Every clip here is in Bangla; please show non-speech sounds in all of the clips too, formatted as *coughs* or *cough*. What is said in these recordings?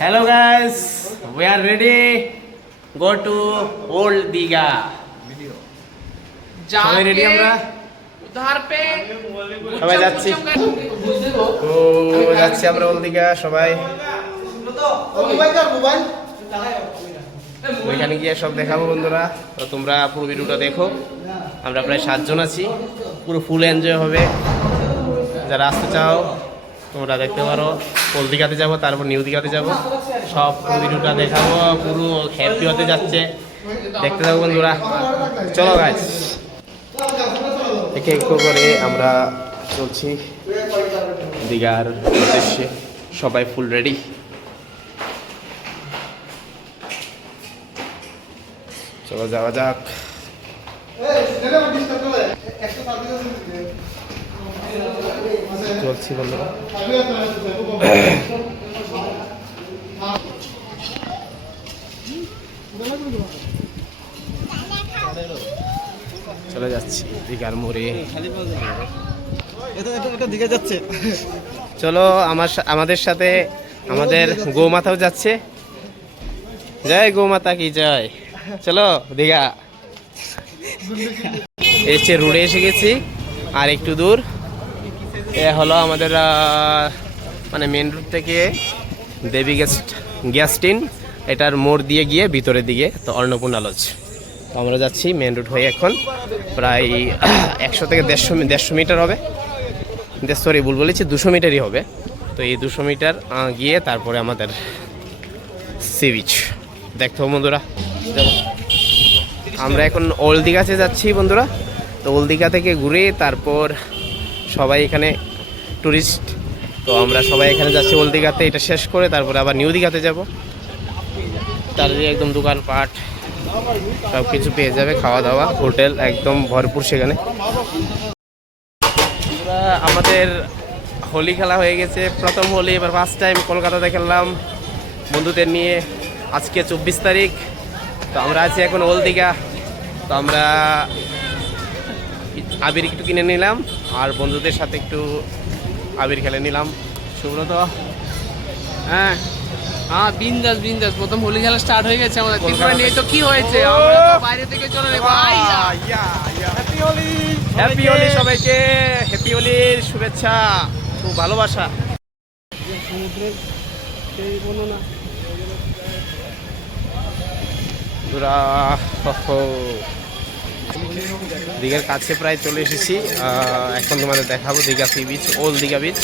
Hello guys we are ready go to old Digha সবাই রেডি আমরা উধার সবাই যাচ্ছি ও যাচ্ছি আমরা ওল্ড দিঘা সবাই ওইখানে গিয়ে সব দেখাবো বন্ধুরা। তো তোমরা পুরো ভিডিওটা দেখো। আমরা প্রায় সাতজন আছি। পুরো ফুল এনজয় হবে। যারা আসতে চাও তোমরা দেখতে পারো। ওল দিঘাতে যাব, তারপর নিউ দিঘাতে যাব। সব পুরো ভিডিওটা দেখাবো, পুরো হ্যাপি হতে যাচ্ছে। দেখতে থাকো বন্ধুরা। চলো গাছ একে একটু করে আমরা চলছি দীঘার উদ্দেশ্যে। সবাই ফুল রেডি চলো যাওয়া যাক। চলছি বন্ধুরা। চলে যাচ্ছি, দীঘার মোড়ে। দিকে যাচ্ছে চলো, আমার আমাদের সাথে আমাদের গৌমাতাও যাচ্ছে। জয় গৌমাতা কি জয়। চলো, দীঘা। এসে রোডে এসে গেছি, আর একটু দূর। এ হলো আমাদের মানে মেন রোড থেকে দেবী গ্যাস গ্যাস্টিন এটার মোড় দিয়ে গিয়ে ভিতরের দিকে, তো অন্নপূর্ণা লজ তো আমরা যাচ্ছি মেন রোড হয়ে এখন, প্রায় *coughs* একশো থেকে দেড়শো দেড়শো মিটার হবে। সরি ভুল বলেছি, দুশো মিটারই হবে। তো এই দুশো মিটার গিয়ে তারপরে আমাদের সি বিচ দেখতে হবে বন্ধুরা। আমরা এখন ওল্ড দীঘাতে যাচ্ছি বন্ধুরা। তো ওল্ড দীঘা থেকে ঘুরে তারপর সবাই এখানে টুরিস্ট তো আমরা সবাই এখানে যাচ্ছি ওল্ড দীঘাতে এটা শেষ করে তারপরে আবার নিউ দীঘাতে যাব। চারিদিকে একদম দোকানপাট সব কিছু পেয়ে যাবে খাওয়া দাওয়া হোটেল একদম ভরপুর সেখানে। আমাদের হোলি খেলা হয়ে গেছে, প্রথম হোলি, এবার ফার্স্ট টাইম কলকাতাতে খেললাম বন্ধুদের নিয়ে। আজকে চব্বিশ তারিখ, তো আমরা আছি এখন ওল দীঘা তো আমরা আবির একটু কিনে নিলাম। আর বন্ধুদের সাথে একটু আবির খেলে নিলাম। সুব্রত হ্যাঁ। হ্যাঁ বিন্দাস বিন্দাস। প্রথম হোলি খেলা স্টার্ট হয়ে গেছে আমাদের। ত্রিপুরা নিয়ে তো কি হয়েছে? আমরা তো বাইরে থেকে চলে রে ভাই হ্যাপি হোলি সবাইকে। হ্যাপি হোলির শুভেচ্ছা খুব ভালোবাসা। বন্ধুরা, ওহো। দীঘার কাছে প্রায় চলে এসেছি। এখন তোমাদের দেখাবো Digha sea beach old Digha beach.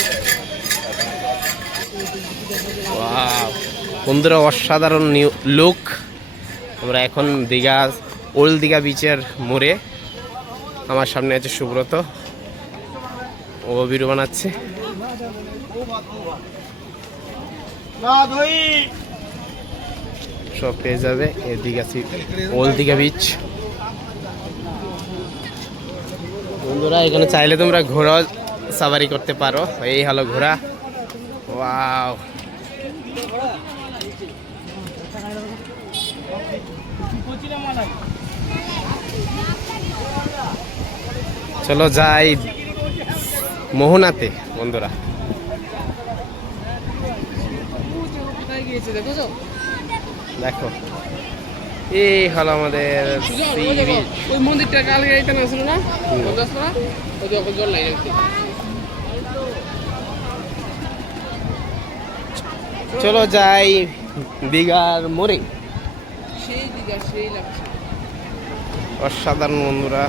বন্ধুরা অসাধারণ লুক। আমরা এখন দীঘা ওল্ড দীঘা বিচের মোড়ে। আমার সামনে আছে সুব্রত। ও ভিডিও বানাচ্ছে। সব পেয়ে যাবে এ Digha sea old Digha beach. বন্ধুরা, এখানে চাইলে তোমরা ঘোড়া সাবারি করতে পারো। এই হলো ঘোড়া। ওয়াও। চলো যাই মোহনাতে, বন্ধুরা। দেখো। এই হলো আমাদের ওই মন্দিরটা কালকে এইটা না? ছিল না আসলো না? ওই যে জল চলো যাই দীঘার মোড়ে। সেই লাগছে। অসাধারণ বন্ধুরা।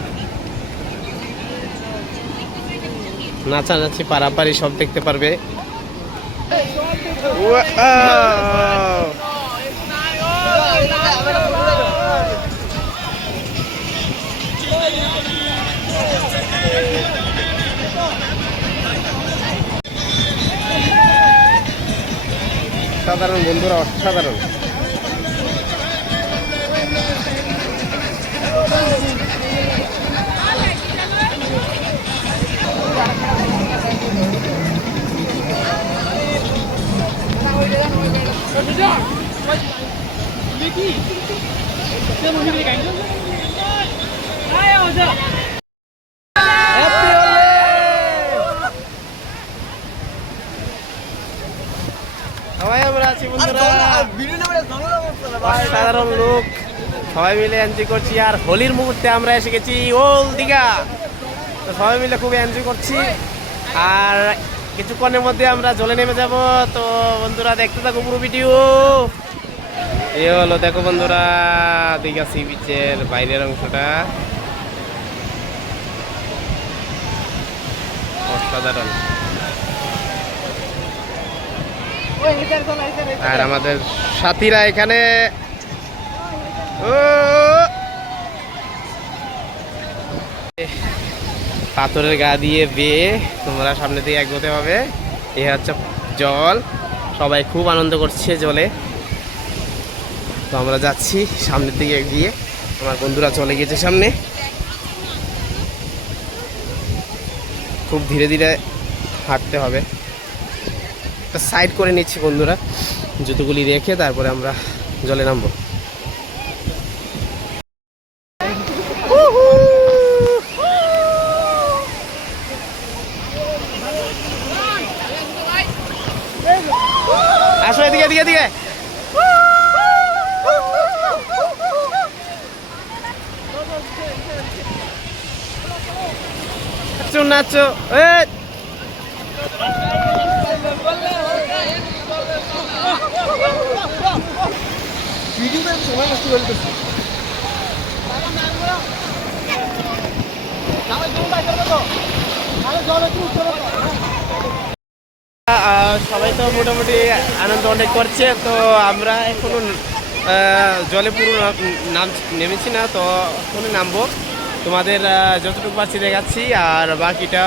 নাচানাচি পারাপারি সব দেখতে পারবে। Wow! অসাধারণ বন্ধুরা অসাধারণ সাধারণ লোক সবাই মিলে এনজয় করছি, আর হোলির মুহূর্তে আমরা এসে গেছি ওল দীঘা। তো সবাই মিলে খুব এনজয় করছি। আর কিছুক্ষণের মধ্যে আমরা জলে নেমে যাব। তো বন্ধুরা, দেখতে থাকো পুরো ভিডিও এ হলো, দেখো বন্ধুরা, দীঘা সি বিচের বাইরের অংশটা। অসাধারণ। আর আমাদের সাথীরা এখানে। পাথরের গা দিয়ে বেয়ে তোমরা সামনে দিয়ে এগোতে হবে। এ হচ্ছে জল। সবাই খুব আনন্দ করছে জলে। তো আমরা যাচ্ছি সামনের দিকে গিয়ে। আমার বন্ধুরা চলে গেছে সামনে। খুব ধীরে ধীরে হাঁটতে হবে। একটা সাইড করে নিচ্ছি বন্ধুরা। জুতোগুলি রেখে তারপরে আমরা জলে নামবো। আসো এদিকে এদিকে এদিকে। নাচো নাচো। এ সবাই তো মোটামুটি আনন্দ অনেক করছে তো আমরা এখনও আহ, জলে পুরো নাম নেমেছি না তো এখনও নামবো। তোমাদের যতটুকু পাচ্ছি দেখাচ্ছি, আর বাকিটা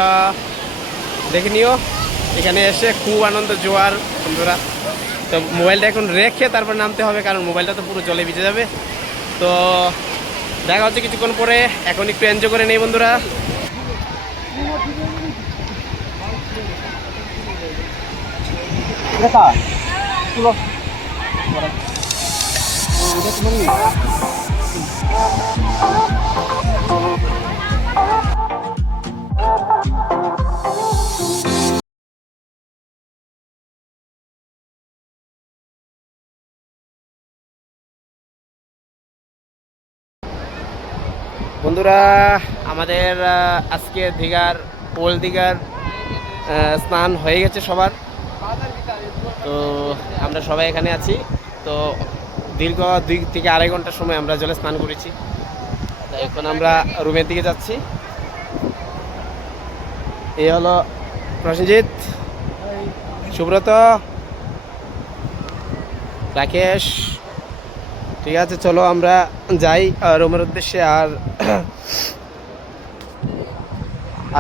দেখে নিও। এখানে এসে খুব আনন্দ, জোয়ার, বন্ধুরা। তো মোবাইলটা এখন রেখে তারপর নামতে হবে, কারণ মোবাইলটা তো পুরো জলে ভিজে যাবে। তো দেখা হচ্ছে কিছুক্ষণ পরে, এখন একটু এনজয় করে নেই, বন্ধুরা। বন্ধুরা, আমাদের আজকে দীঘার, ওল্ড দীঘার স্নান হয়ে গেছে সবার। তো আমরা সবাই এখানে আছি। তো দীর্ঘ দুই থেকে আড়াই ঘণ্টার সময় আমরা জলে স্নান করেছি। এখন আমরা রুমের দিকে যাচ্ছি। এই হলো প্রসেনজিৎ। সুব্রত। রাকেশ। ঠিক আছে, চলো আমরা যাই রুমের উদ্দেশ্যে। আর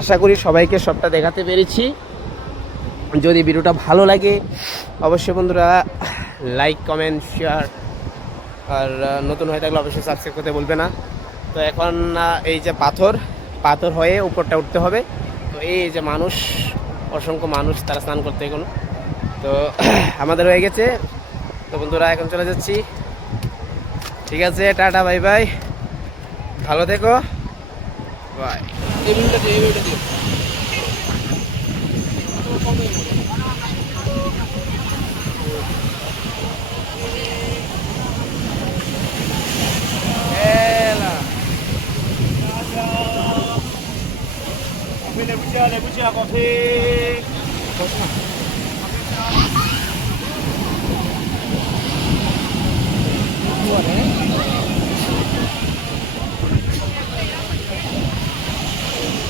আশা করি সবাইকে সবটা দেখাতে পেরেছি। যদি ভিডিওটা ভালো লাগে, অবশ্যই বন্ধুরা লাইক কমেন্ট শেয়ার আর নতুন হয়ে থাকলে অবশ্যই সাবস্ক্রাইব করতে বলবে না। তো এখন এই যে পাথর পাথর হয়ে উপরটা উঠতে হবে। তো এই যে মানুষ, অসংখ্য মানুষ তারা স্নান করতে এখন। তো *clears throat* আমাদের হয়ে গেছে। তো বন্ধুরা, এখন চলে যাচ্ছি। ঠিক আছে, টাটা, বাই বাই। ভালো থেকো। বাই। ভিডিওটা দিও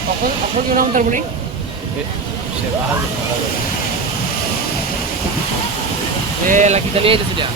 কখন কখন গেলাম তার মানে এ লাকি তাহলে এই সেটা